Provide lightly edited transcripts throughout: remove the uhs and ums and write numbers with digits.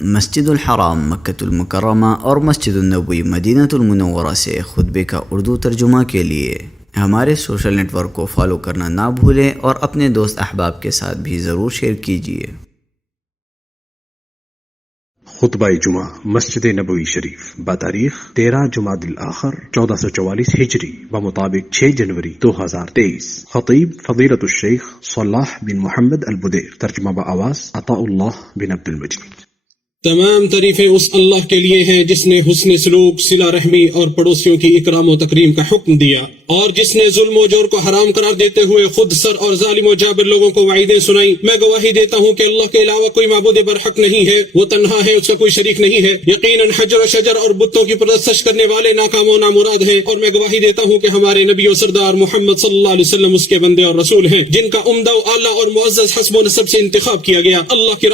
مسجد الحرام مکۃ المکرمہ اور مسجد النبوی مدینہ المنورہ سے خطبے کا اردو ترجمہ کے لیے ہمارے سوشل نیٹ ورک کو فالو کرنا نہ بھولیں اور اپنے دوست احباب کے ساتھ بھی ضرور شیئر کیجیے۔ خطبہ جمعہ مسجد نبوی شریف بتاریخ 13 جمادی الاخر 1444 ہجری بمطابق 6 جنوری 2023۔ خطیب فضیلت الشیخ صلاح بن محمد البدیر، ترجمہ بآواز عطاء اللہ بن عبد المجید۔ تمام تعریفیں اس اللہ کے لیے ہیں جس نے حسن سلوک، صلہ رحمی اور پڑوسیوں کی اکرام و تکریم کا حکم دیا، اور جس نے ظلم و جور کو حرام قرار دیتے ہوئے خود سر اور ظالم و جابر لوگوں کو وعیدیں سنائی۔ میں گواہی دیتا ہوں کہ اللہ کے علاوہ کوئی معبود برحق نہیں ہے، وہ تنہا ہے، اس کا کوئی شریک نہیں ہے۔ یقیناً حجر و شجر اور بتوں کی پرستش کرنے والے ناکام و نامراد ہیں، اور میں گواہی دیتا ہوں کہ ہمارے نبی و سردار محمد صلی اللہ علیہ وسلم اس کے بندے اور رسول ہیں، جن کا عمدہ و اعلیٰ اور معزز حسب و نسب سے انتخاب کیا گیا۔ اللہ کی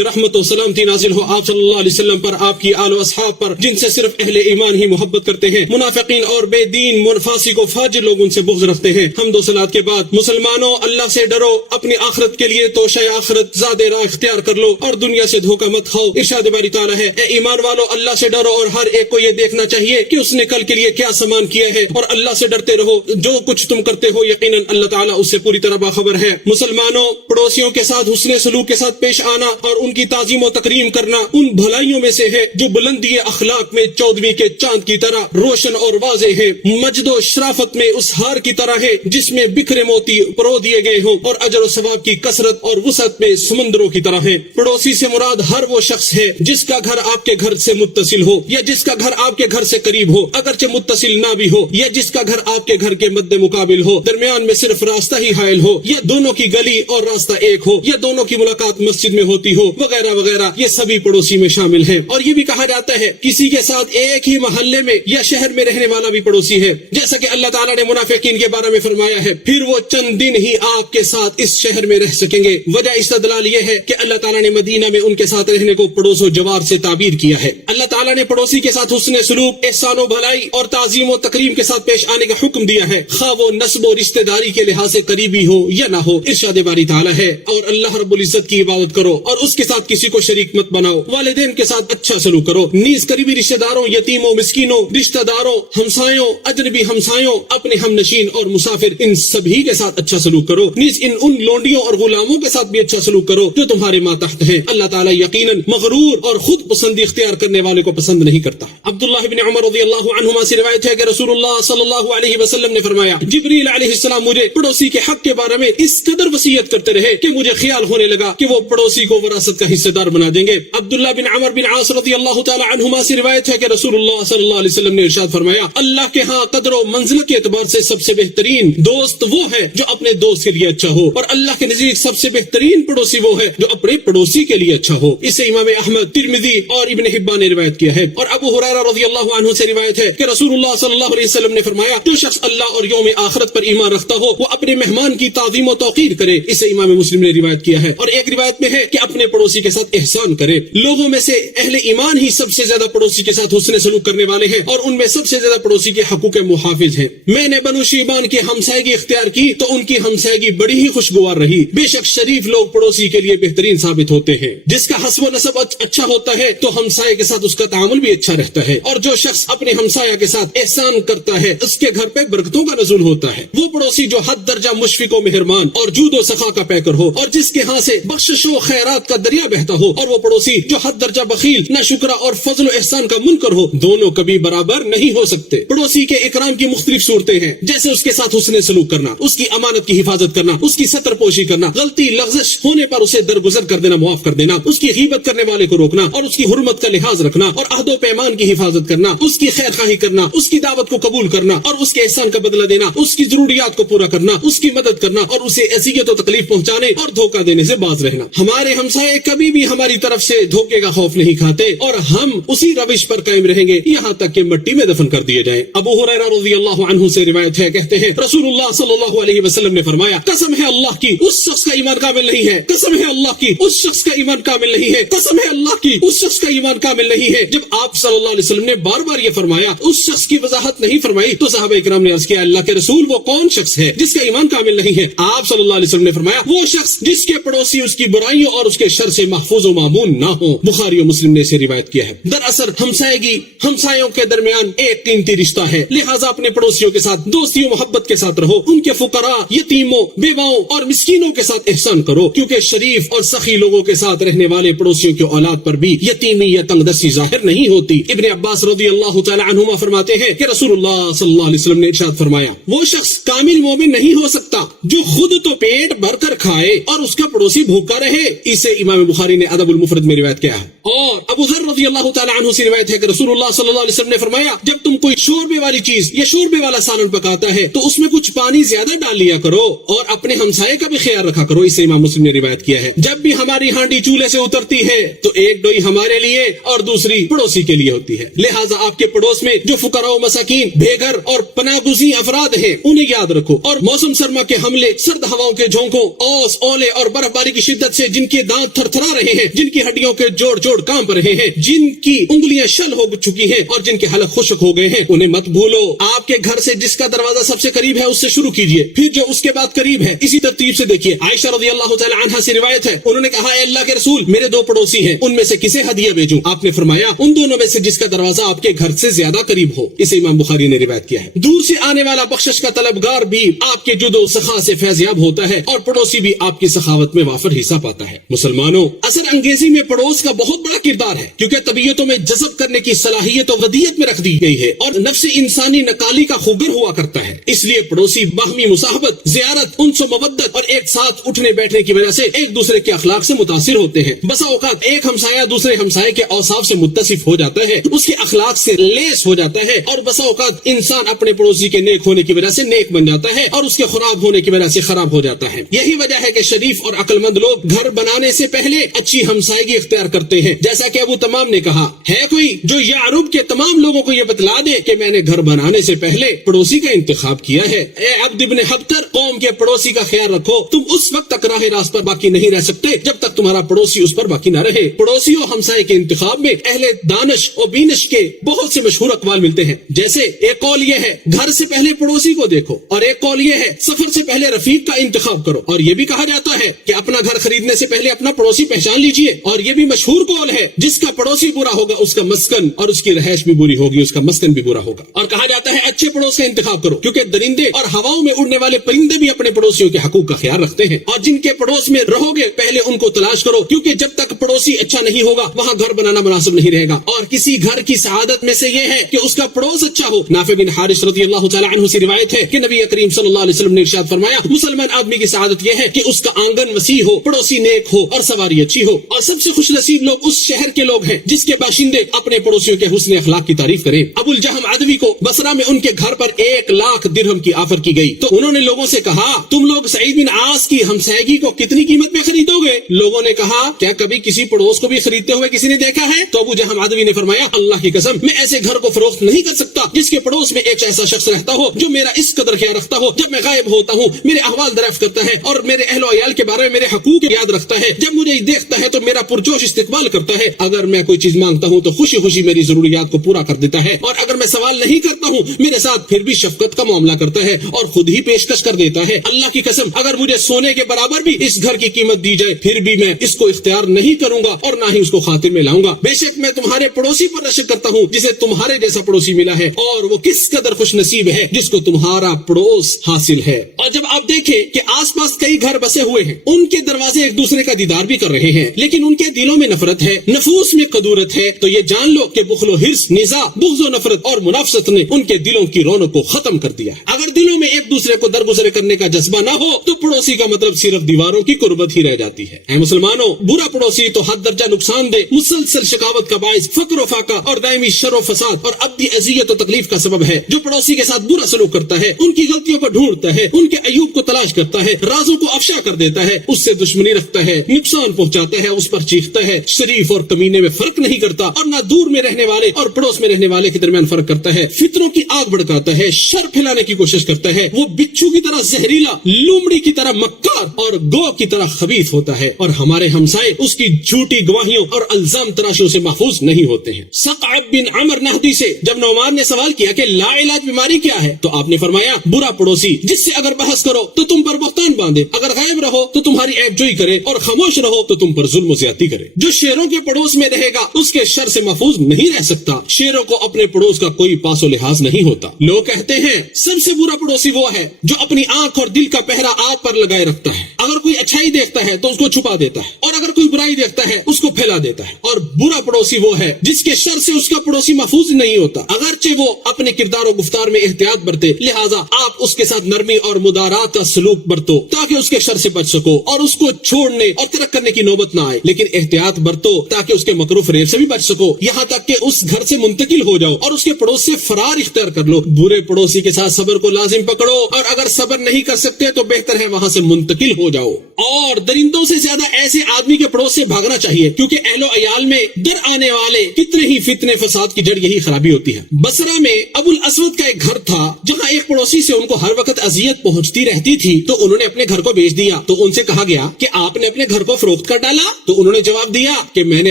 رحمت و سلامتی نازل ہو آپ صلی اللہ علیہ وسلم پر، آپ کی آل و اصحاب پر، جن سے صرف اہل ایمان ہی محبت کرتے ہیں۔ منافقین اور بے دین فاسق و فاجر لوگ ان سے بغض رکھتے ہیں۔ حمد و صلات کے بعد مسلمانوں، اللہ سے ڈرو، اپنی آخرت کے لیے توشہ آخرت زاد راہ اختیار کر لو اور دنیا سے دھوکہ مت کھاؤ۔ ارشاد باری تعالیٰ ہے، اے ایمان والو، اللہ سے ڈرو اور ہر ایک کو یہ دیکھنا چاہیے کہ اس نے کل کے لیے کیا سامان کیا ہے، اور اللہ سے ڈرتے رہو، جو کچھ تم کرتے ہو یقیناً اللہ تعالیٰ اس سے پوری طرح باخبر ہے۔ مسلمانوں، پڑوسیوں کے ساتھ حسن سلوک کے ساتھ پیش آنا اور ان کی تعظیم و تکریم کرنا ان بھلائیوں میں سے ہے جو بلندی اخلاق میں 14ویں کے چاند کی طرح روشن اور واضح ہے، مجد و شرافت میں اس ہار کی طرح ہے جس میں بکھرے موتی پرو دیے گئے ہوں، اور اجر و ثواب کی کثرت اور وسعت میں سمندروں کی طرح ہے۔ پڑوسی سے مراد ہر وہ شخص ہے جس کا گھر آپ کے گھر سے متصل ہو، یا جس کا گھر آپ کے گھر سے قریب ہو اگرچہ متصل نہ بھی ہو، یا جس کا گھر آپ کے گھر کے مد مقابل ہو، درمیان میں صرف راستہ ہی حائل ہو، یا دونوں کی گلی اور راستہ ایک ہو، یا دونوں کی ملاقات مسجد میں ہوتی ہو، وغیرہ وغیرہ، یہ سبھی پڑوسی میں شامل ہیں۔ اور یہ بھی کہا جاتا ہے کسی کے ساتھ ایک ہی محلے میں یا شہر میں رہنے والا بھی پڑوسی ہے، جیسا کہ اللہ تعالیٰ نے منافقین کے بارے میں فرمایا ہے، پھر وہ چند دن ہی آپ کے ساتھ اس شہر میں رہ سکیں گے۔ وجہ استدلال یہ ہے کہ اللہ تعالیٰ نے مدینہ میں ان کے ساتھ رہنے کو پڑوس و جوار سے تعبیر کیا ہے۔ اللہ تعالیٰ نے پڑوسی کے ساتھ حسن سلوک، احسان و بھلائی اور تعظیم و تکریم کے ساتھ پیش آنے کا حکم دیا ہے، خواہ وہ نسب و رشتہ داری کے لحاظ سے قریبی ہو یا نہ ہو۔ ارشاد باری تعالیٰ ہے، اور اللہ رب العزت کی عبادت کرو اور اس کے ساتھ کسی کو شریک مت بناؤ، والدین کے ساتھ اچھا سلوک کرو، نیز قریبی رشتہ داروں، یتیموں، مسکینوں، رشتہ داروں، ہمسایوں، اجنبی ہمسایوں، اپنے ہم نشین اور مسافر، ان سبھی کے ساتھ اچھا سلوک کرو، نیز ان لونڈیوں اور غلاموں کے ساتھ بھی اچھا سلوک کرو جو تمہارے ماتحت ہیں۔ اللہ تعالیٰ یقیناً مغرور اور خود پسندی اختیار کرنے والے کو پسند نہیں کرتا۔ عبداللہ بن عمر رضی اللہ عنہما سے روایت ہے کہ رسول اللہ صلی اللہ علیہ وسلم نے فرمایا، جبریل علیہ السلام مجھے پڑوسی کے حق کے بارے میں اس قدر وصیت کرتے رہے کہ مجھے خیال ہونے لگا کہ وہ پڑوسی کو وراثت کا حصہ دار بنا دیں گے۔ عبداللہ بن عمر بن عاص رضی اللہ تعالی عنہما سے روایت ہے کہ رسول اللہ صلی اللہ علیہ وسلم نے ارشاد فرمایا، اللہ کے ہاں قدر و منزلت کے اعتبار سے سب سے بہترین دوست وہ ہے جو اپنے دوست کے لیے اچھا ہو، اور اللہ کے نزدیک سب سے بہترین پڑوسی وہ ہے جو اپنے پڑوسی کے لیے اچھا ہو۔ اسے امام احمد، ترمذی اور ابن حبان نے روایت کیا ہے۔ اور ابو ہریرہ رضی اللہ عنہ سے روایت ہے کہ رسول اللہ صلی اللہ علیہ وسلم نے فرمایا، جو شخص اللہ اور یوم آخرت پر ایمان رکھتا ہو وہ اپنے مہمان کی تعظیم و توقیر کرے۔ اسے امام مسلم نے روایت کیا ہے۔ اور ایک روایت میں ہے کہ اپنے پڑوسی کے ساتھ احسان کرے۔ لوگوں میں سے اہل ایمان ہی سب سے زیادہ پڑوسی کے ساتھ حسن سلوک کرنے والے ہیں، اور ان میں سب سے زیادہ پڑوسی کے حقوق محافظ ہیں۔ میں نے بنو شیبان کی ہمسائیگی اختیار کی تو ان کی ہمسائیگی بڑی ہی خوشگوار رہی۔ بے شک شریف لوگ پڑوسی کے لیے بہترین ثابت ہوتے ہیں۔ جس کا حسب و نسب اچھا ہوتا ہے تو ہمسائے کے ساتھ اس کا تعامل بھی اچھا رہتا ہے، اور جو شخص اپنے ہمسایہ کے ساتھ احسان کرتا ہے اس کے گھر پہ برکتوں کا نزول ہوتا ہے۔ وہ پڑوسی جو حد درجہ مشفق و مہربان اور جود و سخا کا پیکر ہو، اور جس کے ہاں سے بخشش و خیرات کا دریا بہتا ہو، اور وہ پڑوسی جو حد درجہ بخیل، ناشکرا اور فضل و احسان کا منکر ہو، دونوں کبھی برابر نہیں ہو سکتے۔ پڑوسی کے اکرام کی مختلف صورتیں ہیں، جیسے اس کے ساتھ حسن سلوک کرنا، اس کی امانت کی حفاظت کرنا، اس کی ستر پوشی کرنا، غلطی لغزش ہونے پر اسے درگزر کر دینا، معاف کر دینا، اس کی غیبت کرنے والے کو روکنا اور اس کی حرمت کا لحاظ رکھنا، اور عہد و پیمان کی حفاظت کرنا، اس کی خیر خواہی کرنا، اس کی دعوت کو قبول کرنا اور اس کے احسان کا بدلہ دینا، اس کی ضروریات کو پورا کرنا، اس کی مدد کرنا اور اسے اذیت و تکلیف پہنچانے اور دھوکہ دینے سے باز رہنا۔ ہمارے ہمسائے کبھی بھی ہماری طرف سے دھوکے کا خوف نہیں کھاتے، اور ہم اسی روش پر قائم رہیں گے یہاں تک کہ مٹی میں دفن کر دیے جائیں۔ ابو ہریرہ رضی اللہ عنہ سے روایت ہے، کہتے ہیں رسول اللہ صلی اللہ علیہ وسلم نے فرمایا، قسم ہے اللہ کی اس شخص کا ایمان کامل نہیں ہے، قسم ہے اللہ کی اس شخص کا ایمان کامل نہیں ہے، قسم ہے اللہ کی اس شخص کا ایمان کامل نہیں ہے۔ جب آپ صلی اللہ علیہ وسلم نے بار بار یہ فرمایا، اس شخص کی وضاحت نہیں فرمائی، تو صحابہ کرام نے عرض کیا، اللہ کے رسول وہ کون شخص ہے جس کا ایمان کامل نہیں ہے؟ آپ صلی اللہ علیہ وسلم نے فرمایا، وہ شخص جس کے پڑوسی اس کی برائیوں اور اس کے شر سے محفوظ و معمون نہ ہوں. بخاری و مسلم نے اسے روایت کیا ہے. دراصل ہمسائیگی ہمسایوں کے درمیان ایک قیمتی رشتہ ہے، لہٰذا اپنے پڑوسیوں کے ساتھ دوستی و محبت کے ساتھ رہو. ان کے فقراء، یتیموں، بیواؤں اور مسکینوں کے ساتھ احسان کرو، کیونکہ شریف اور سخی لوگوں کے ساتھ رہنے والے پڑوسیوں کی اولاد پر بھی یتیمی یا تنگ دستی ظاہر نہیں ہوتی. ابن عباس رضی اللہ تعالی عنہما فرماتے ہیں کہ رسول اللہ صلی اللہ علیہ وسلم نے ارشاد فرمایا، وہ شخص کامل مومن نہیں ہو سکتا جو خود تو پیٹ بھر کر کھائے اور اس کا پڑوسی بھوکا رہے. اسے امام بخاری نے ادب المفرد میں روایت کیا ہے. اور ابو ذر رضی اللہ تعالی عنہ سے روایت ہے کہ رسول اللہ صلی اللہ علیہ وسلم نے فرمایا، جب تم کوئی شوربے والی چیز یا شوربے والا سالن پکاتا ہے تو اس میں کچھ پانی زیادہ ڈال لیا کرو اور اپنے ہمسائے کا بھی خیال رکھا کرو. اسے امام مسلم نے روایت کیا ہے. جب بھی ہماری ہانڈی چولہے سے اترتی ہے تو ایک ڈوئی ہمارے لیے اور دوسری پڑوسی کے لیے ہوتی ہے. لہٰذا آپ کے پڑوس میں جو فقراء و مساکین، بے گھر اور پناہ گزین افراد ہیں انہیں یاد رکھو. اور موسم سرما کے حملے، سرد ہواؤں کے جھونکوں، اوس اولے اور برف باری کی شدت سے جن کے دانت تھر تھرا رہے ہیں، جن کی ہڈیوں کے جوڑ جوڑ کانپ رہے ہیں، جن کی انگلیاں شل ہو چکی ہیں اور جن کے حلق خشک ہو گئے ہیں، انہیں مت بھولو. آپ کے گھر سے جس کا دروازہ سب سے قریب ہے اس سے شروع کیجیے، پھر جو اس کے بعد قریب ہے. اسی ترتیب سے دیکھیے. عائشہ رضی اللہ تعالی عنہا سے روایت ہے، انہوں نے کہا، اے اللہ کے رسول، میرے دو پڑوسی ہیں، ان میں سے کسے ہدیہ بھیجوں؟ آپ نے فرمایا، ان دونوں میں سے جس کا دروازہ آپ کے گھر سے زیادہ قریب ہو. اسے امام بخاری نے روایت کیا ہے. دور سے آنے والا بخشش کا طلبگار بھی آپ کے جد و سخا سے فیضیاب ہوتا ہے اور پڑوسی بھی آپ کی سخاوت میں وافر حصہ پاتا ہے. مسلمانوں، اثر انگیزی میں پڑوس کا بہت بڑا کردار ہے، کیونکہ طبیعتوں میں جذب کرنے کی صلاحیت و غدیت میں رکھ دی گئی ہے اور نفس انسانی نکالی کا خوگر ہوا کرتا ہے. اس لیے پڑوسی باہمی مصاحبت، زیارت، انس و مودت اور ایک ساتھ اٹھنے بیٹھنے کی وجہ سے ایک دوسرے کے اخلاق سے متاثر ہوتے ہیں. بسا اوقات ایک ہمسایہ دوسرے ہمسائے کے اوصاف سے متصف ہو جاتا ہے، اس کے اخلاق سے لیس ہو جاتا ہے، اور بسا اوقات انسان اپنے پڑوسی کے نیک ہونے کی وجہ سے نیک بن جاتا ہے اور اس کے خراب ہونے کی وجہ سے خراب ہو جاتا ہے. یہی وجہ ہے کہ شریف اور عقل مند لوگ گھر بنانے سے پہلے اچھی ہمسائیگی اختیار کرتے ہیں. جیسا کہ ابو تمام نے کہا، ہے کوئی جو یعرب کے تمام لوگوں کو یہ بتلا دے کہ میں نے گھر بنانے سے پہلے پڑوسی کا انتخاب کیا ہے. اے عبد ابن حبتر، قوم کے پڑوسی کا خیال رکھو. تم اس وقت تک راہ راست پر باقی نہیں رہ سکتے جب تک تمہارا پڑوسی اس پر باقی نہ رہے. پڑوسی و ہمسائے کے انتخاب میں اہل دانش و بینش کے بہت سے مشہور اقوال ملتے ہیں. جیسے ایک قول یہ ہے، گھر سے پہلے پڑوسی کو دیکھو، اور ایک قول یہ ہے، سفر سے پہلے رفیق کا انتخاب کرو. اور یہ بھی کہا جاتا ہے کہ اپنا گھر خریدنے سے پہلے اپنا پڑوسی پہچان لیجئے. اور یہ بھی مشہور قول ہے، جس کا پڑوسی برا ہوگا اس کا مسکن، اور اس کی رہائش بھی بری ہوگی اس کا مسکن بھی برا ہوگا. اور کہا جاتا ہے اچھے پڑوس کا انتخاب کرو، کیونکہ درندے اور ہواؤں میں اڑنے والے پرندے بھی اپنے پڑوسیوں کے حقوق کا خیال رکھتے ہیں. اور جن کے پڑوس میں رہو گے پہلے ان کو تلاش کرو، کیونکہ جب تک پڑوسی اچھا نہیں ہوگا وہاں گھر بنانا مناسب نہیں رہے گا. اور کسی گھر کی سعادت میں سے یہ ہے کہ اس کا پڑوس اچھا ہو. نافع بن حارث رضی اللہ تعالی عنہ سے روایت ہے کہ نبی کریم صلی اللہ علیہ وسلم نے ارشاد فرمایا، مسلمان آدمی کی سعادت یہ ہے کہ اس کا آنگن وسیع ہو، پڑوسی نیک ہو اور سواری اچھی ہو. اور سب سے خوش نصیب لوگ اس شہر کے لوگ ہیں جس کے باشندے اپنے پڑوسیوں کے حسن اخلاق کی تعریف کریں. ابو الجہم عدوی کو بصرہ میں ان کے گھر پر 1,00,000 درہم کی آفر کی گئی تو انہوں نے لوگوں سے کہا، تم لوگ سعید بن عاص کی ہمسائیگی کو کتنی قیمت میں خریدو گے؟ لوگوں نے کہا، کیا کبھی کسی پڑوس کو بھی خریدتے ہوئے کسی نے دیکھا ہے؟ تو ابو جہم عدوی نے فرمایا، اللہ کی قسم، میں ایسے گھر کو فروخت نہیں کر سکتا جس کے پڑوس میں ایک ایسا شخص رہتا ہو جو میرا اس قدر خیال رکھتا ہو، جب میں غائب ہوتا ہوں میرے احوال دریافت کرتا ہے اور میرے اہل و عیال کے بارے میں میرے حقوق یاد رکھتا ہے، جب مجھے دیکھتا ہے تو میرا پرجوش استقبال کرتا ہے، اگر میں کوئی چیز مانگتا ہوں تو خوشی خوشی میری ضروریات کو پورا کر دیتا ہے، اور اگر میں سوال نہیں کرتا ہوں میرے ساتھ پھر بھی شفقت کا معاملہ کرتا ہے اور خود ہی پیشکش کر دیتا ہے. اللہ کی قسم، اگر مجھے سونے کے برابر بھی اس گھر کی قیمت دی جائے پھر بھی میں اس کو اختیار نہیں کروں گا اور نہ ہی اس کو خاطر میں لاؤں گا. بے شک میں تمہارے پڑوسی پر رشک کرتا ہوں جسے تمہارے جیسا پڑوسی ملا ہے، اور وہ کس قدر خوش نصیب ہے جس کو تمہارا پڑوس حاصل ہے. اور جب آپ دیکھیں کہ آس پاس کئی گھر بسے ہوئے ہیں، ان کے دروازے ایک دوسرے کا دیدار بھی کر رہے ہیں، لیکن ان کے دلوں میں نفرت ہے، نفوس میں قدورت ہے، تو یہ جان لو کہ بخل و حرص، نزاع، بغض و نفرت اور منافست نے ان کے دلوں کی رونق کو ختم کر دیا ہے. اگر دلوں میں ایک دوسرے کو درگزر کرنے کا جذبہ نہ ہو تو پڑوسی کا مطلب صرف دیواروں کی قربت ہی رہ جاتی ہے. اے مسلمانوں، برا پڑوسی تو حد درجہ نقصان دہ، مسلسل شکاوت کا باعث، فقر و فاقہ اور دائمی شر و فساد اور ابدی اذیت و تکلیف کا سبب ہے. جو پڑوسی کے ساتھ برا سلوک کرتا ہے، ان کی غلطیوں کو ڈھونڈتا ہے، ان کے عیوب کو تلاش کرتا ہے، رازوں کو افشا کر دیتا ہے، اس سے دشمنی رکھتا ہے، نقصان پہنچاتا ہے، اس پر چیختا ہے، شریف اور کمینے میں فرق نہیں کرتا، اور نہ دور میں رہنے والے اور پڑوس میں رہنے والے کے درمیان فرق کرتا ہے، فتنوں کی آگ بھڑکاتا ہے، شر پھیلانے کی کوشش کرتا ہے. وہ بچھو کی طرح زہریلا، لومڑی کی طرح مکار اور گو کی طرح خبیث ہوتا ہے، اور ہمارے ہمسائے اس کی جھوٹی گواہیوں اور الزام تراشیوں سے محفوظ نہیں ہوتے ہیں. صقعب بن عمر نہدی سے جب نعمان نے سوال کیا کہ لا علاج بیماری کیا ہے تو آپ نے فرمایا، برا پڑوسی جس سے اگر بحث کرو تو تم پر بہتان باندھے، اگر غائب رہو تو تمہاری عیب جوئی کرے، اور خاموش رہو تو تم پر ظلم و زیادتی کرے۔ جو شیروں کے پڑوس میں رہے گا اس کے شر سے محفوظ نہیں رہ سکتا۔ شیروں کو اپنے پڑوس کا کوئی پاس و لحاظ نہیں ہوتا۔ لوگ کہتے ہیں سب سے برا پڑوسی وہ ہے جو اپنی آنکھ اور دل کا پہرا آپ پر لگائے رکھتا ہے۔ اگر کوئی اچھائی دیکھتا ہے تو اس کو چھپا دیتا ہے، اور اگر کوئی برائی دیکھتا ہے اس کو پھیلا دیتا ہے۔ اور برا پڑوسی وہ ہے جس کے شر سے اس کا پڑوسی محفوظ نہیں ہوتا، اگرچہ وہ اپنے کردار و گفتار میں احتیاط برتے۔ لہٰذا آپ اس کے ساتھ نرمی اور مدارات کا سلوک برتو تاکہ اس کے شر سے بچ سکو اور اس کو چھوڑنے اور ترک کرنے کی نوبت نہ آئے، لیکن احتیاط برتو تاکہ اس کے مکر و فریب سے بھی بچ سکو، یہاں تک کہ اس گھر سے منتقل ہو جاؤ اور اس کے پڑوس سے فرار اختیار کر لو۔ برے پڑوسی کے ساتھ صبر کو لازم پکڑو، اور اگر صبر نہیں کر سکتے تو بہتر ہے وہاں سے منتقل ہو جاؤ۔ اور درندوں سے زیادہ ایسے آدمی کے پڑوس سے بھاگنا چاہیے، کیونکہ اہل و عیال میں در آنے والے کتنے ہی فتنے فساد کی جڑ یہی خرابی ہوتی ہے۔ بصرہ میں ابو الاسود کا ایک گھر تھا جہاں ایک پڑوسی سے ان کو ہر وقت اذیت پہنچتی رہتی تھی، تو انہوں نے اپنے گھر کو بیچ دیا۔ تو ان سے کہا گیا کہ آپ نے اپنے گھر کو فروخت کر ڈالا؟ تو انہوں نے جواب دیا کہ میں نے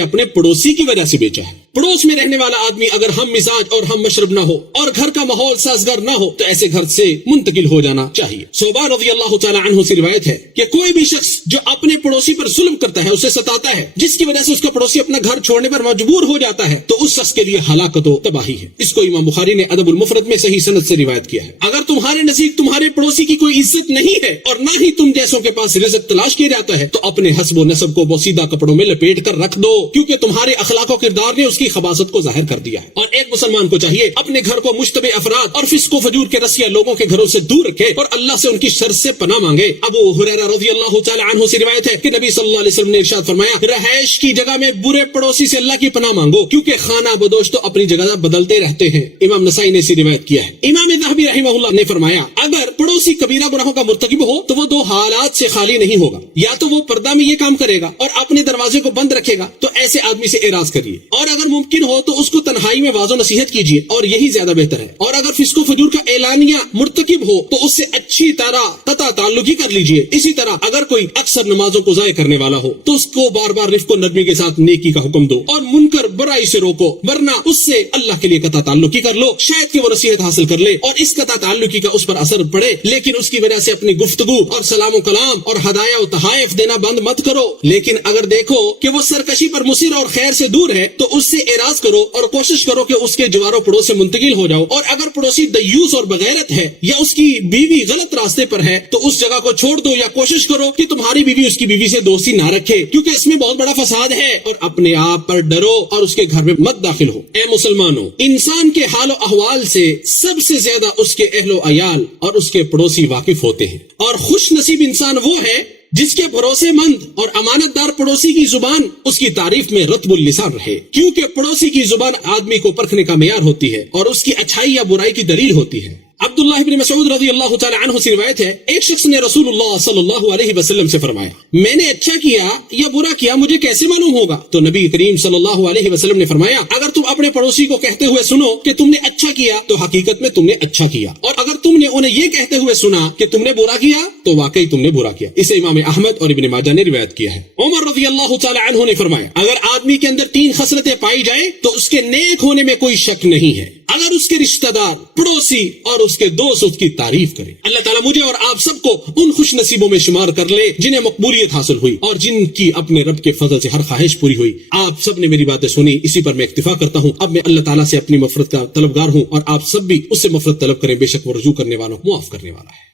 اپنے پڑوسی کی وجہ سے بیچا ہے۔ پڑوس میں رہنے والا آدمی اگر ہم مزاج اور ہم مشرب نہ ہو اور گھر کا ماحول سازگار نہ ہو تو ایسے گھر سے منتقل ہو جانا چاہیے۔ صوبان رضی اللہ تعالی عنہ سے روایت ہے کہ کوئی بھی شخص جو اپنے پڑوسی پر ظلم کرتا ہے، اسے ستاتا ہے، جس کی وجہ سے اس کا پڑوسی اپنا گھر چھوڑنے پر مجبور ہو جاتا ہے، تو اس شخص کے لیے ہلاکت و تباہی ہے۔ اس کو امام بخاری نے ادب المفرد میں صحیح سند سے روایت کیا ہے۔ اگر تمہارے نزدیک تمہارے پڑوسی کی کوئی عزت نہیں ہے اور نہ ہی تم جیسوں کے پاس رزق تلاش کیا جاتا ہے، تو اپنے حسب و نسب کو بوسیدہ کپڑوں میں لپیٹ کر رکھ دو، کیونکہ تمہارے اخلاق و کردار نے اس کی خباثت کو ظاہر کر دیا ہے۔ اور ایک مسلمان کو چاہیے اپنے گھر کو مشتبہ افراد اور فسق و فجور کے رسیا لوگوں کے گھروں سے دور رکھے اور اللہ سے ان کی شر سے پناہ مانگے۔ ابو ہریرہ رضی اللہ تعالی عنہ سے روایت ہے کہ نبی صلی اللہ علیہ وسلم نے ارشاد فرمایا، رہائش کی جگہ میں برے پڑوسی سے اللہ کی پناہ مانگو، کیونکہ خانہ بدوش تو اپنی جگہ بدلتے رہتے ہیں۔ امام نسائی نے اسی روایت کیا ہے۔ امام ذہبی رحمہ اللہ نے فرمایا، اگر پڑوسی کبیرہ گناہوں کا مرتکب ہو تو وہ دو حالات سے خالی نہیں ہوگا، یا تو وہ پردہ میں یہ کام کرے گا اور اپنے دروازے کو بند رکھے گا، تو ایسے آدمی سے اعراض کریے، اور اگر ممکن ہو تو اس کو تنہائی میں واضح نصیحت کیجیے، اور یہی زیادہ بہتر ہے۔ اور اگر فسق و فجور کا اعلانیہ مرتکب ہو تو اس سے اچھی طرح قطع تعلق ہی کر لیجیے۔ اسی طرح اگر کوئی اکثر نمازوں کو ضائع کرنے والا ہو تو اس کو بار بار رفق و نرمی کے ساتھ نیکی کا حکم دو، اور منکر برائی سے روکو، ورنہ اس سے اللہ کے لیے قطع تعلقی کر لو، شاید کہ وہ نصیحت حاصل کر لے اور اس قطع تعلقی کا اس پر اثر پڑے، لیکن اس کی وجہ سے اپنی گفتگو اور سلام و کلام اور ہدایہ و تحائف دینا بند مت کرو۔ لیکن اگر دیکھو کہ وہ سرکشی پر مصر اور خیر سے دور ہے تو اس سے اعراض کرو اور کوشش کرو کہ اس کے جوار و پڑوس سے منتقل ہو جاؤ۔ اور اگر پڑوسی دیوس اور بغیرت ہے یا اس کی بیوی غلط راستے پر ہے تو اس جگہ کو چھوڑ دو، یا کوشش کرو کہ تمہاری بیوی اس کی بیوی سے دوستی نہ رکھے، کیونکہ اس میں بہت بڑا فساد ہے، اور اپنے آپ پر ڈرو اور اس کے گھر میں مت داخل ہو۔ اے مسلمانوں، انسان کے حال و احوال سے سب سے زیادہ اس کے اہل و عیال اور اس کے پڑوسی واقف ہوتے ہیں، اور خوش نصیب انسان وہ ہے جس کے بھروسے مند اور امانت دار پڑوسی کی زبان اس کی تعریف میں رطب اللسان رہے، کیونکہ پڑوسی کی زبان آدمی کو پرکھنے کا معیار ہوتی ہے اور اس کی اچھائی یا برائی کی دلیل ہوتی ہے۔ عبداللہ بن مسعود رضی اللہ تعالی عنہ سے روایت ہے، ایک شخص نے رسول اللہ صلی اللہ علیہ وسلم سے فرمایا، میں نے اچھا کیا یا برا کیا مجھے کیسے معلوم ہوگا؟ تو نبی کریم صلی اللہ علیہ وسلم نے فرمایا، اگر تم اپنے پڑوسی کو کہتے ہوئے سنو کہ تم نے اچھا کیا تو حقیقت میں تم نے اچھا کیا، اور اگر تم نے انہیں یہ کہتے ہوئے سنا کہ تم نے برا کیا تو واقعی تم نے برا کیا۔ اسے امام احمد اور ابن ماجہ نے روایت کیا ہے۔ عمر رضی اللہ تعالی عنہ نے فرمایا، اگر آدمی کے اندر 3 خصلتیں پائی جائیں تو اس کے نیک ہونے میں کوئی شک نہیں ہے، اگر اس کے رشتہ دار، پڑوسی اور اس کے دوست اس کی تعریف کرے۔ اللہ تعالیٰ مجھے اور آپ سب کو ان خوش نصیبوں میں شمار کر لے جنہیں مقبولیت حاصل ہوئی اور جن کی اپنے رب کے فضل سے ہر خواہش پوری ہوئی۔ آپ سب نے میری باتیں سنی، اسی پر میں اکتفا کرتا ہوں۔ اب میں اللہ تعالیٰ سے اپنی مغفرت کا طلبگار ہوں، اور آپ سب بھی اس سے مغفرت طلب کریں، بے شک وہ رجوع کرنے والوں کو معاف کرنے والا ہے۔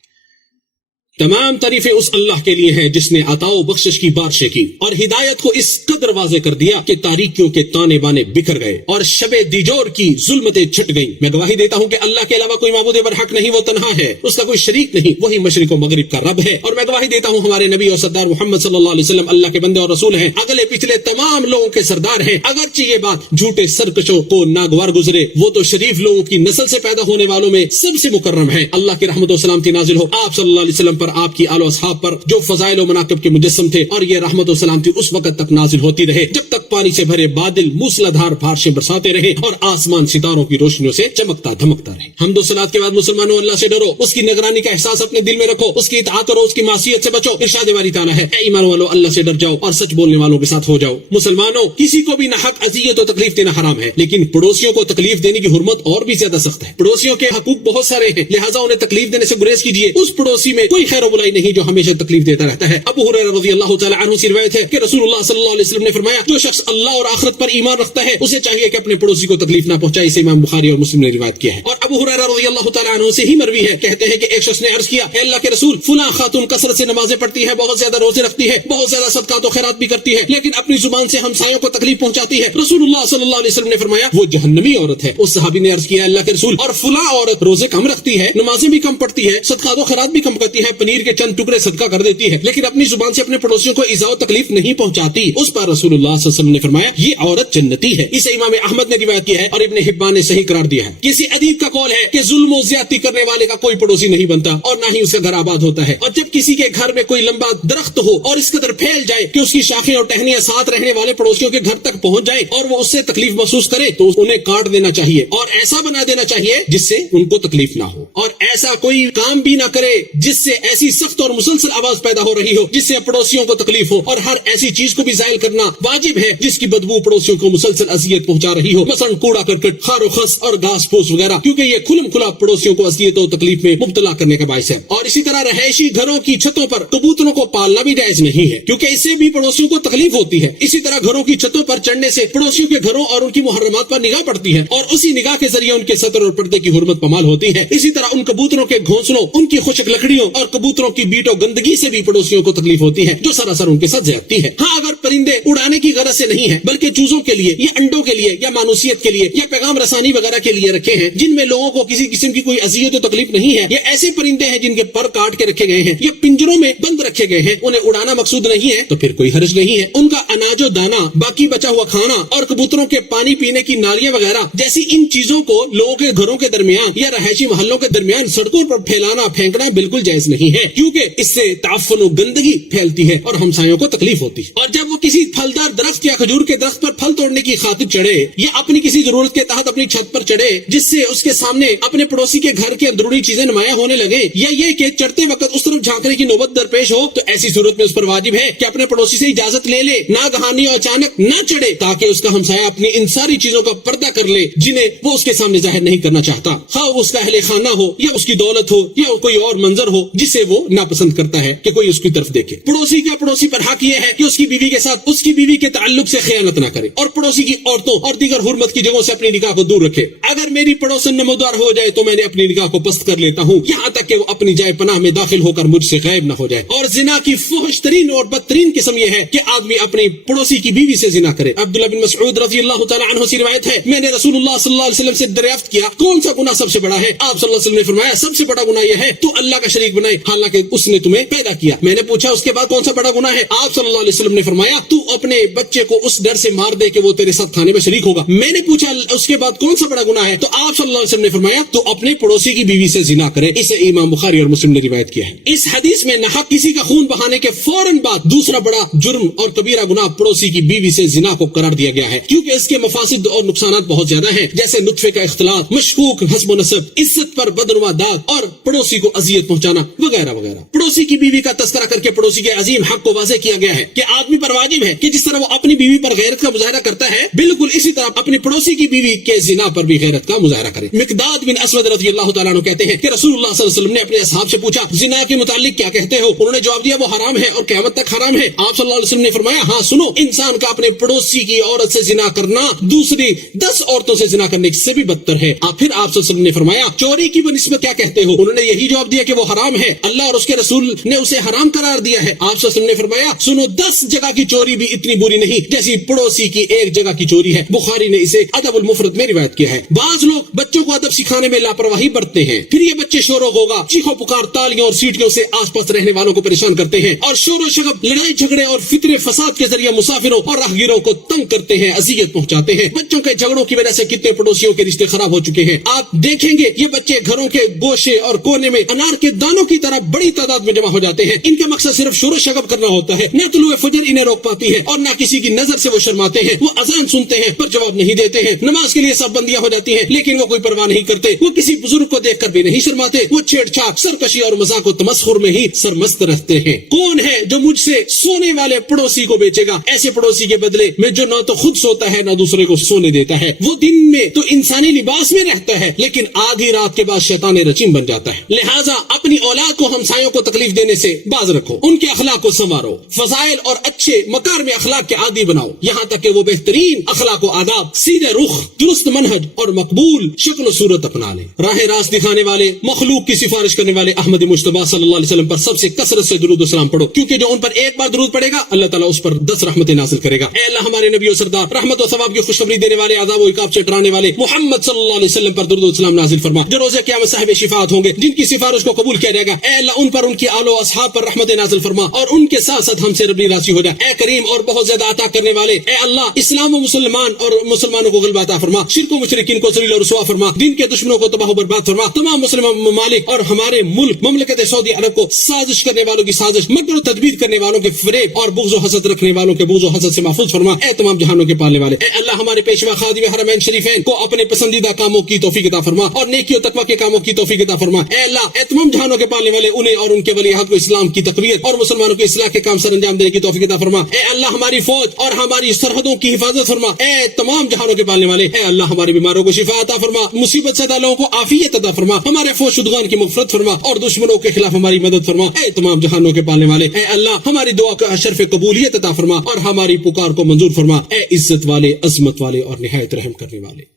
تمام تعریفیں اس اللہ کے لیے ہیں جس نے عطا و بخشش کی بارشیں کی اور ہدایت کو اس قدر واضح کر دیا کہ تاریکیوں کے تانے بانے بکھر گئے اور شب دیجور کی ظلمتیں چھٹ گئیں۔ میں گواہی دیتا ہوں کہ اللہ کے علاوہ کوئی معبود برحق نہیں، وہ تنہا ہے، اس کا کوئی شریک نہیں، وہی مشرق و مغرب کا رب ہے۔ اور میں گواہی دیتا ہوں ہمارے نبی اور سردار محمد صلی اللہ علیہ وسلم اللہ کے بندے اور رسول ہیں، اگلے پچھلے تمام لوگوں کے سردار ہیں۔ اگرچہ یہ بات جھوٹے سرکشوں کو ناگوار گزرے، وہ تو شریف لوگوں کی نسل سے پیدا ہونے والوں میں سب سے مکرم ہے۔ اللہ کی رحمت و سلامتی نازل ہو آپ صلی اللہ علیہ وسلم پر، آپ کی آل و اصحاب پر جو فضائل و مناقب کے مجسم تھے، اور یہ رحمت و سلامتی اس وقت تک نازل ہوتی رہے جب تک پانی سے بھرے بادل موسلادھار بارشیں برساتے رہے اور آسمان ستاروں کی روشنیوں سے چمکتا دھمکتا رہے۔ حمد و صلات کے بعد مسلمانوں، اللہ سے ڈرو، اس کی نگرانی کا احساس اپنے دل میں رکھو، اس کی اطاعت کرو، اس کی معصیت سے بچو۔ ارشاد باری تعالیٰ ہے، اے ایمان والو اللہ سے ڈر جاؤ اور سچ بولنے والوں کے ساتھ ہو جاؤ۔ مسلمانوں، کسی کو بھی نہ حق اذیت و تکلیف دینا حرام ہے، لیکن پڑوسیوں کو تکلیف دینے کی حرمت اور بھی زیادہ سخت ہے۔ پڑوسیوں کے حقوق بہت سارے ہیں، لہٰذا انہیں تکلیف دینے سے گریز کیجیے۔ اس پڑوسی میں کوئی خیر و برائی نہیں جو ہمیشہ تکلیف دیتا رہتا ہے۔ ابو ہریرہ رضی اللہ تعالی عنہ سے روایت ہے کہ رسول اللہ صلی اللہ علیہ وسلم نے فرمایا جو شخص اللہ اور آخرت پر ایمان رکھتا ہے اسے چاہیے کہ اپنے پڑوسی کو تکلیف نہ پہنچائے۔ اسے امام بخاری اور مسلم نے روایت کیا ہے۔ اور ابو ہریرہ رضی اللہ تعالی عنہ سے ہی مروی ہے، کہتے ہیں کہ ایک شخص نے عرض کیا اے اللہ کے رسول فلاں خاتون کثرت سے نمازیں پڑھتی ہے، بہت زیادہ روزے رکھتی ہے، بہت زیادہ صدقات و خیرات بھی کرتی ہے، لیکن اپنی زبان سے ہمسایوں کو تکلیف پہنچاتی ہے۔ رسول اللہ صلی اللہ علیہ وسلم نے فرمایا وہ جہنمی عورت ہے۔ اس صحابی نے عرض کیا اللہ کے رسول اور فلاں عورت روزے کم رکھتی ہے، نمازیں بھی کم پڑھتی ہے، صدقات و خیرات بھی کم کرتی ہے، پنیر کے چند ٹکڑے صدقہ کر دیتی ہے، لیکن اپنی زبان سے اپنے پڑوسیوں کو ایذا و تکلیف نہیں پہنچاتی۔ اس پر رسول اللہ صلی اللہ علیہ وسلم نے فرمایا یہ عورت جنتی ہے۔ اسے امام احمد نے روایت کیا ہے اور ابن حبان نے صحیح قرار دیا ہے۔ کسی ادیب کا قول ہے کہ ظلم و زیادتی کرنے والے کا کوئی پڑوسی نہیں بنتا اور نہ ہی اس کا گھر آباد ہوتا ہے، اور جب کسی کے گھر میں کوئی لمبا درخت ہو اور اس قدر پھیل جائے کہ اس کی شاخیں اور ٹہنیاں ساتھ رہنے والے پڑوسیوں کے گھر تک پہنچ جائیں اور وہ اس سے تکلیف محسوس کرے تو انہیں کاٹ دینا چاہیے اور ایسا بنا دینا چاہیے جس سے ان کو تکلیف نہ ہو، اور ایسا کوئی کام بھی نہ کرے جس سے ایسی سخت اور مسلسل آواز پیدا ہو رہی ہو جس سے پڑوسیوں کو تکلیف ہو، اور ہر ایسی چیز کو بھی زائل کرنا واجب ہے جس کی بدبو پڑوسیوں کو مسلسل اذیت پہنچا رہی ہو، مثلا کوڑا کرکٹ، خار و خس اور گھاس پھوس وغیرہ، کیونکہ یہ کھلم کھلا پڑوسیوں کو اذیت و تکلیف میں مبتلا کرنے کا باعث ہے۔ اور اسی طرح رہائشی گھروں کی چھتوں پر کبوتروں کو پالنا بھی جائز نہیں ہے کیونکہ اس سے بھی پڑوسیوں کو تکلیف ہوتی ہے۔ اسی طرح گھروں کی چھتوں پر چڑھنے سے پڑوسیوں کے گھروں اور ان کی محرمات پر نگاہ پڑتی ہے اور اسی نگاہ کے ذریعے ان کے سطر اور پردے کی حرمت پامال ہوتی ہے۔ اسی طرح ان کبوتروں کے گھونسلوں، ان کی خشک لکڑیوں اور کبوتروں کی بیٹ و گندگی سے بھی پڑوسیوں کو تکلیف ہوتی ہے جو سراسر ان کے ساتھ زیادتی ہے۔ ہاں اگر پرندے اڑانے کی غرض سے نہیں ہے بلکہ چوزوں کے لیے یا انڈوں کے لیے یا مانوسیت کے لیے یا پیغام رسانی وغیرہ کے لیے رکھے ہیں جن میں لوگوں کو کسی قسم کی کوئی اذیت و تکلیف نہیں ہے، یا ایسے پرندے ہیں جن کے پر کاٹ کے رکھے گئے ہیں یا پنجروں میں بند رکھے گئے ہیں، انہیں اڑانا مقصود نہیں ہے تو پھر کوئی حرج نہیں ہے۔ ان کا اناج و دانا، باقی بچا ہوا کھانا اور کبوتروں کے پانی پینے کی نالیاں وغیرہ جیسی ان چیزوں کو لوگوں کے گھروں کے درمیان یا رہائشی محلوں کے درمیان سڑکوں پر پھیلانا پھینکنا بالکل جائز نہیں ہے، کیونکہ اس سے تعفن و گندگی پھیلتی ہے اور ہمسایوں کو تکلیف ہوتی ہے۔ اور جب وہ کسی پھلدار درخت یا کھجور کے درخت پر پھل توڑنے کی خاطر چڑھے یا اپنی کسی ضرورت کے تحت اپنی چھت پر چڑھے جس سے اس کے سامنے اپنے پڑوسی کے گھر کے اندرونی چیزیں نمایاں ہونے لگے، یا یہ کہ چڑھتے وقت اس طرف جھانکنے کی نوبت درپیش ہو، تو ایسی صورت میں اس پر واجب ہے کہ اپنے پڑوسی سے اجازت لے لے، ناگہانی اور اچانک نہ چڑھے تاکہ اس کا ہمسایہ اپنی ان ساری چیزوں کا پردہ کر لے جنہیں وہ اس کے سامنے ظاہر نہیں کرنا چاہتا، خواہ اس کا اہل خانہ ہو یا اس کی دولت ہو یا کوئی اور منظر ہو جسے وہ ناپسند کرتا ہے کہ کوئی اس کی طرف دیکھے۔ پڑوسی کا پڑوسی پر حق یہ ہے کہ اس کی بیوی کے ساتھ اس کی بیوی کے تعلق سے خیانت نہ کرے اور پڑوسی کی عورتوں اور دیگر حرمت کی جگہوں سے اپنی نگاہ کو دور رکھے۔ اگر میری پڑوسن نمودار ہو جائے تو میں نے اپنی نگاہ کو پست کر لیتا ہوں یہاں تک کہ وہ اپنی جائے پناہ میں داخل ہو کر مجھ سے غائب نہ ہو جائے۔ اور زنا کی فحش ترین اور بدترین قسم یہ ہے کہ آدمی اپنی پڑوسی کی بیوی سے زنا کرے۔ عبداللہ بن مسعود رضی اللہ تعالی عنہ سے روایت ہے میں نے رسول اللہ صلی اللہ علیہ وسلم سے دریافت کیا کون سا گناہ سب سے بڑا ہے؟ آپ صلی اللہ علیہ وسلم نے فرمایا سب سے بڑا گناہ یہ ہے تو اللہ کا شریک بنائے حالانکہ اس نے تمہیں پیدا کیا۔ میں نے پوچھا اس کے بعد کون سا بڑا گناہ ہے؟ آپ صلی اللہ علیہ وسلم نے فرمایا تو اپنے بچے کو اس ڈر سے مار دے کہ وہ تیرے ساتھ کھانے میں شریک ہوگا۔ میں نے پوچھا اس کے بعد کون سا بڑا گناہ ہے؟ تو آپ صلی اللہ علیہ وسلم نے فرمایا تو اپنے پڑوسی کی بیوی سے زنا کرے۔ اسے امام بخاری اور مسلم نے روایت کیا ہے۔ اس حدیث میں ناحق کسی کا خون بہانے کے فوراً بعد دوسرا بڑا جرم اور کبیرہ گناہ پڑوسی کی بیوی سے زنا کو قرار دیا گیا ہے، کیونکہ اس کے مفاسد اور نقصانات بہت زیادہ ہیں، جیسے نطفے کا اختلاط، مشکوک حسب و نسب، عزت پر بدنما داغ اور پڑوسی کو اذیت پہنچانا وغیرہ وغیرہ۔ پڑوسی کی بیوی کا تذکرہ کر کے پڑوسی کے عظیم حق کو واضح کیا گیا ہے کہ آدمی پر واجب ہے کہ جس طرح وہ اپنی بیوی پر غیرت کا مظاہرہ کرتا ہے بالکل اسی طرح اپنی پڑوسی کی بیوی کے زنا پر بھی غیرت کا مظاہرہ کرے۔ مقداد بن اسود رضی اللہ تعالیٰ عنہ کہتے ہیں کہ رسول اللہ صلی اللہ علیہ وسلم نے اپنے اصحاب سے پوچھا زنا کے متعلق کیا کہتے ہو؟ انہوں نے جواب دیا وہ حرام ہے اور قیامت تک حرام ہے۔ آپ صلی اللہ علیہ وسلم نے فرمایا ہاں سنو، انسان کا اپنے پڑوسی کی عورت سے زنا کرنا دوسری 10 عورتوں سے زنا کرنے سے بھی بدتر ہے۔ پھر آپ صلی اللہ علیہ وسلم نے فرمایا چوری کی بنسبت کیا کہتے ہو؟ انہوں نے یہی جواب دیا کہ وہ حرام ہے، اللہ اور اس کے رسول نے اسے حرام قرار دیا ہے۔ آپ صلی اللہ علیہ وسلم نے فرمایا سنو 10 جگہ کی چوری بھی اتنی بری نہیں جیسی پڑوسی کی ایک جگہ کی چوری ہے۔ بخاری نے اسے ادب المفرد میں روایت کیا ہے۔ بعض لوگ بچوں کو ادب سکھانے میں لاپرواہی برتتے ہیں، پھر یہ بچے شور و غوغا، چیخو پکار، تالیوں اور سیٹیوں سے آس پاس رہنے والوں کو پریشان کرتے ہیں اور شور و شغب، لڑائی جھگڑے اور فتنے فساد کے ذریعے مسافروں اور راہگیروں کو تنگ کرتے ہیں، اذیت پہنچاتے ہیں۔ بچوں کے جھگڑوں کی وجہ سے کتنے پڑوسیوں کے رشتے خراب ہو چکے ہیں۔ آپ دیکھیں گے یہ بچے گھروں کے گوشے اور کونے میں انار کے دانوں کی طرح بڑی تعداد میں جمع ہو جاتے ہیں۔ ان کا مقصد صرف شور و شغب کرنا ہوتا ہے، نہ طلوع فجر انہیں روک پاتی ہے اور نہ کسی کی نظر سے وہ شرماتے ہیں۔ وہ اذان سنتے ہیں پر جواب نہیں دیتے ہیں، نماز کے لیے سب بندیاں ہو جاتی ہیں لیکن وہ کوئی پرواہ نہیں کرتے۔ وہ کسی بزرگ کو دیکھ کر بھی نہیں شرماتے، وہ چھیڑ چھاڑ، سرکشی اور مذاق و تمسخر میں ہی سرمست رہتے ہیں۔ کون ہے جو مجھ سے سونے والے پڑوسی کو بیچے گا؟ ایسے پڑوسی کے بدلے میں جو نہ تو خود سوتا ہے نہ دوسرے کو سونے دیتا ہے۔ وہ دن میں تو انسانی لباس میں رہتا ہے لیکن آدھی رات کے بعد شیطان رجیم بن جاتا ہے۔ لہٰذا اپنی اولاد کو ہمسایوں کو تکلیف دینے سے باز رکھو، ان کے اخلاق کو سنوارو، فضائل اور اچھے مکارم اخلاق کے عادی بناؤ، یہاں تک کہ وہ بہترین اخلاق و آداب، سیدھے رخ، درست منہج اور مقبول شکل و صورت اپنا لیں۔ راہ راست دکھانے والے، مخلوق کی سفارش کرنے والے احمد مجتبیٰ صلی اللہ علیہ وسلم پر سب سے کثرت سے درود و سلام پڑھو، کیونکہ جو ان پر ایک بار درود پڑے گا اللہ تعالیٰ اس پر 10 رحمتیں نازل کرے گا۔ اے اللہ ہمارے نبی و سردار، رحمت و ثواب کی خوشخبری دینے والے، عذاب و عقاب سے ڈرانے والے محمد صلی اللہ علیہ وسلم پر درود و سلام نازل فرما، جو روز قیامت صاحب شفاعت ہوں گے، جن کی سفارش کو قبول کیا جائے گا۔ اے اللہ ان پر، ان کی آل و اصحاب پر رحمتیں نازل فرما، اور ان کے ساتھ ساتھ ہم سے ربی راضی ہو جائے۔ اے کریم اور بہت زیادہ عطا کرنے والے، اے اللہ اسلام و مسلمانوں کو غلبہ عطا فرما، شرک و مشرکین کو ذلیل و رسوا فرما، دین کے دشمنوں کو تباہ و برباد فرما، تمام مسلم ممالک اور ہمارے ملک مملکت سعودی عرب کو سازش کرنے والوں کی سازش، مکر و تدبیر کرنے والوں کے فریب اور بغض و حسد رکھنے والوں کے بغض و حسد سے محفوظ فرما۔ اے تمام جہانوں کے پالنے والے، اے اللہ ہمارے پیشوا خادم حرمین شریفین کو اپنے پسندیدہ کاموں کی توفیق عطا فرما اور نیکی و تقوی کے کاموں کی توفیق عطا فرما۔ اے اللہ اے تمام جہانوں کے پالنے والے، انہیں اور ان کے ولی عہد کو اسلام کی تقویت اور مسلمانوں کو اصلاح کے کام سر انجام دینے کی توفیق عطا فرما۔ اے اللہ ہماری فوج اور ہماری سرحدوں کی حفاظت فرما۔ اے تمام جہانوں کے پالنے والے، اے اللہ ہمارے بیماروں کو شفا عطا فرما، مصیبت زدہ لوگوں کو عافیت عطا فرما، ہمارے فوج شدگان کی مغفرت فرما اور دشمنوں کے خلاف ہماری مدد فرما۔ اے تمام جہانوں کے پالنے والے، اے اللہ ہماری دعا کا شرف قبولیت عطا فرما اور ہماری پکار کو منظور فرما۔ اے عزت والے، عظمت والے اور نہایت رحم کرنے والے۔